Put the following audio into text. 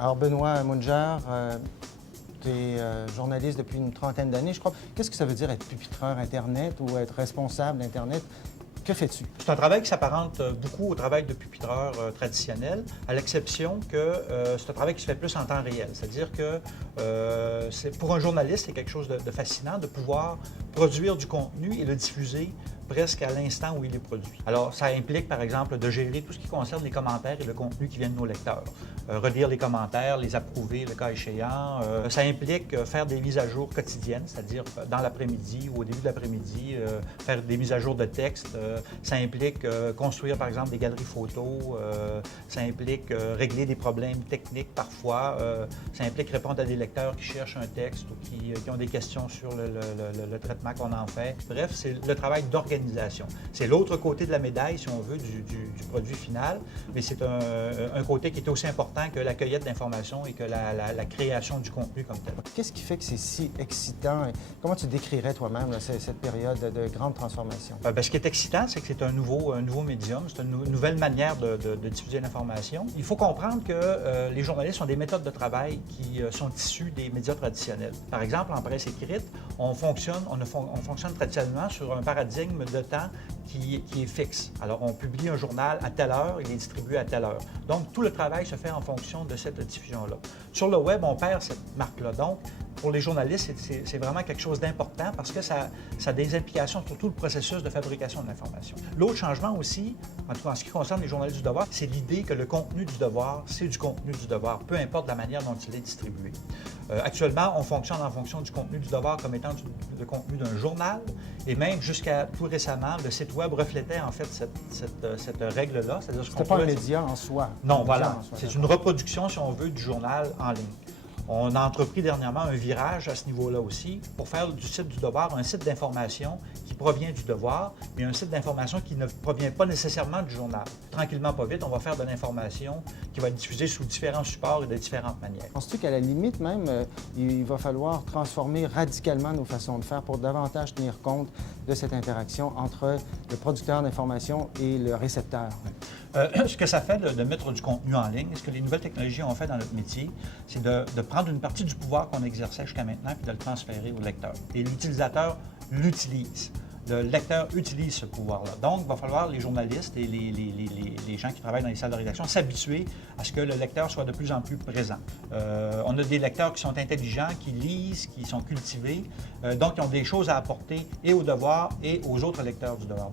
Alors, Benoît Mounger, tu es journaliste depuis une trentaine d'années, je crois. Qu'est-ce que ça veut dire être pupitreur Internet ou être responsable d'Internet? Que fais-tu? C'est un travail qui s'apparente beaucoup au travail de pupitreur traditionnel, à l'exception que c'est un travail qui se fait plus en temps réel. C'est-à-dire que pour un journaliste, c'est quelque chose de fascinant de pouvoir produire du contenu et le diffuser presque à l'instant où il est produit. Alors, ça implique, par exemple, de gérer tout ce qui concerne les commentaires et le contenu qui vient de nos lecteurs. Relire les commentaires, les approuver, le cas échéant. Ça implique faire des mises à jour quotidiennes, c'est-à-dire dans l'après-midi ou au début de l'après-midi, faire des mises à jour de texte. Ça implique construire, par exemple, des galeries photos. Ça implique régler des problèmes techniques parfois. Ça implique répondre à des lecteurs qui cherchent un texte ou qui ont des questions sur le traitement qu'on en fait. Bref, c'est le travail d'organisation. C'est l'autre côté de la médaille, si on veut, du produit final, mais c'est un côté qui est aussi important que la cueillette d'informations et que la création du contenu comme tel. Qu'est-ce qui fait que c'est si excitant? Comment tu décrirais toi-même cette période de grande transformation? Ce qui est excitant, c'est que c'est un nouveau médium, c'est une nouvelle manière de diffuser l'information. Il faut comprendre que les journalistes ont des méthodes de travail qui sont issues des médias traditionnels. Par exemple, en presse écrite, on fonctionne traditionnellement sur un paradigme de temps qui est fixe. Alors, on publie un journal à telle heure, il est distribué à telle heure. Donc, tout le travail se fait en fonction de cette diffusion-là. Sur le web, on perd cette marque-là. Donc, pour les journalistes, c'est vraiment quelque chose d'important parce que ça a des implications sur tout le processus de fabrication de l'information. L'autre changement aussi, en tout cas en ce qui concerne les journalistes du devoir, c'est l'idée que le contenu du devoir, c'est du contenu du devoir, peu importe la manière dont il est distribué. Actuellement, on fonctionne en fonction du contenu du devoir comme étant le contenu d'un journal et même jusqu'à tout récemment, le site web reflétait en fait cette règle-là. C'était pas un média en soi. Non, voilà. C'est une reproduction, si on veut, du journal en ligne. On a entrepris dernièrement un virage à ce niveau-là aussi pour faire du site du devoir un site d'information qui provient du devoir, mais un site d'information qui ne provient pas nécessairement du journal. Tranquillement, pas vite, on va faire de l'information qui va être diffusée sous différents supports et de différentes manières. Penses-tu qu'à la limite même, il va falloir transformer radicalement nos façons de faire pour davantage tenir compte de cette interaction entre le producteur d'information et le récepteur? Ce que ça fait de mettre du contenu en ligne, ce que les nouvelles technologies ont fait dans notre métier, c'est de prendre une partie du pouvoir qu'on exerçait jusqu'à maintenant puis de le transférer au lecteur. Et l'utilisateur l'utilise. Le lecteur utilise ce pouvoir-là. Donc, il va falloir, les journalistes et les gens qui travaillent dans les salles de rédaction, s'habituer à ce que le lecteur soit de plus en plus présent. On a des lecteurs qui sont intelligents, qui lisent, qui sont cultivés, donc qui ont des choses à apporter et au devoir et aux autres lecteurs du devoir.